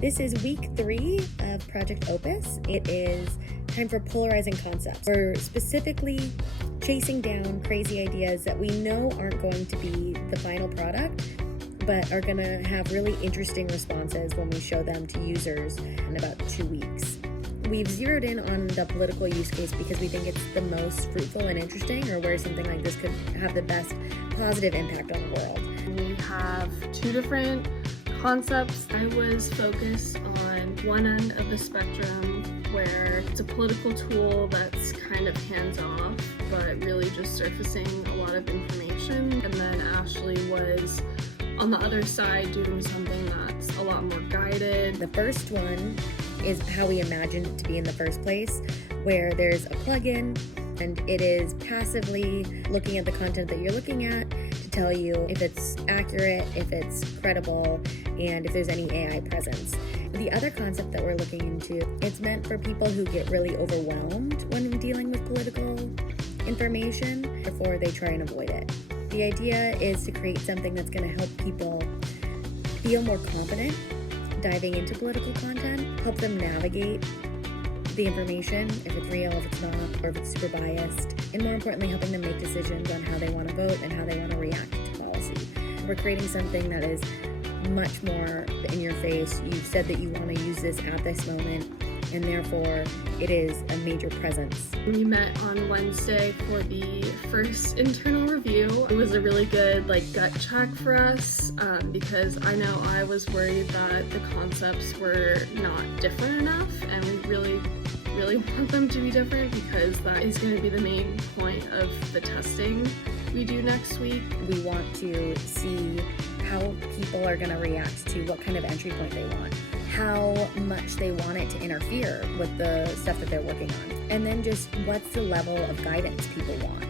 This is week 3 of Project Opus. It is time for polarizing concepts. We're specifically chasing down crazy ideas that we know aren't going to be the final product, but are going to have really interesting responses when we show them to users in about 2 weeks. We've zeroed in on the political use case because we think it's the most fruitful and interesting, or where something like this could have the best positive impact on the world. We have 2 different concepts. I was focused on one end of the spectrum where it's a political tool that's kind of hands-off, but really just surfacing a lot of information. And then Ashley was on the other side doing something that's a lot more guided. The first one is how we imagined it to be in the first place, where there's a plugin and it is passively looking at the content that you're looking at to tell you if it's accurate, if it's credible, and if there's any AI presence. The other concept that we're looking into, it's meant for people who get really overwhelmed when dealing with political information, before they try and avoid it. The idea is to create something that's going to help people feel more confident diving into political content, help them navigate the information, if it's real, if it's not, or if it's super biased, and more importantly, helping them make decisions on how they want to vote and how they want to react to policy. We're creating something that is much more in your face. You've said that you want to use this at this moment, and therefore it is a major presence. We met on Wednesday for the first internal review. It was a really good gut check for us because I know I was worried that the concepts were not different enough, and we really want them to be different because that is going to be the main point of the testing we do next week. We want to see how people are going to react to what kind of entry point they want, how much they want it to interfere with the stuff that they're working on, and then just what's the level of guidance people want.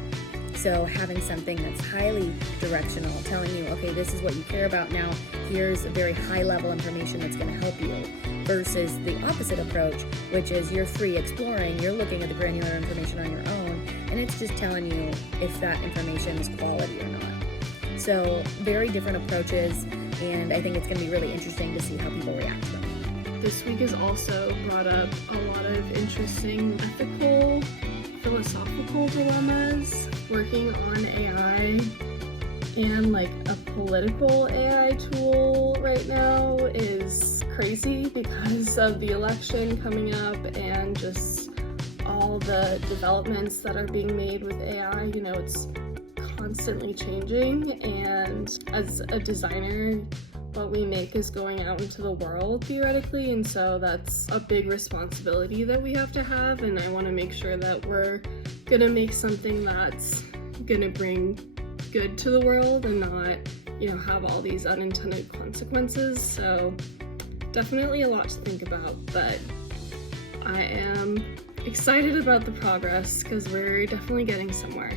So having something that's highly directional, telling you, okay, this is what you care about now, here's a very high level information that's going to help you, versus the opposite approach, which is you're free exploring, you're looking at the granular information on your own, and it's just telling you if that information is quality or not. So very different approaches, and I think it's going to be really interesting to see how people react to them. This week has also brought up a lot of interesting ethical, philosophical dilemmas. Working on AI and a political AI tool right now is crazy because of the election coming up and just all the developments that are being made with AI. It's constantly changing, and as a designer, what we make is going out into the world theoretically, and so that's a big responsibility that we have to have, and I want to make sure that we're gonna make something that's gonna bring good to the world and not have all these unintended consequences. So definitely a lot to think about, but I am excited about the progress because we're definitely getting somewhere.